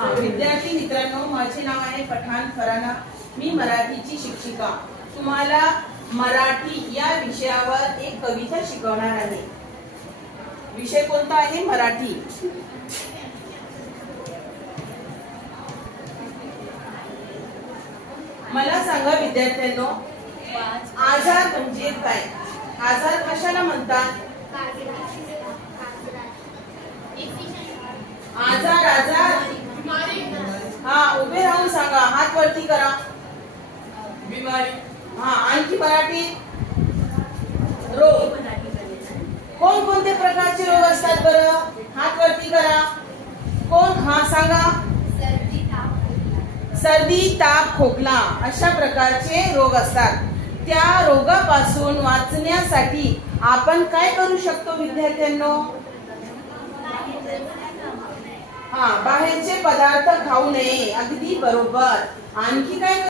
विद्यार्थी मित्रांनो, माझे नाव आहे पठाण फराना. मी मराठीची शिक्षिका. तुम्हाला मराठी या विषयावर एक कविता शिकवणार आहे. विषय कोणता आहे? मराठी. मला सांगा विद्यार्थ्यांनो, आजार म्हणजे काय? आजार कशाला म्हणतात? आजार आजार हा, उभे राहून सांगा. हात वरती करा. बिमारी. हा, आणखी मराठीत रोग. कोणकोणते प्रकारचे रोग असतात बरं? हात वरती करा. कोण? हा, सांगा. सर्दी, ताप, खोकला अशा प्रकारचे रोग असतात. त्या रोगापासून वाचण्यासाठी आपण काय करू शकतो विद्यार्थ्यांनो? बाहेरचे पदार्थ खाऊ नये. अगदी बरोबर. आणखी काय?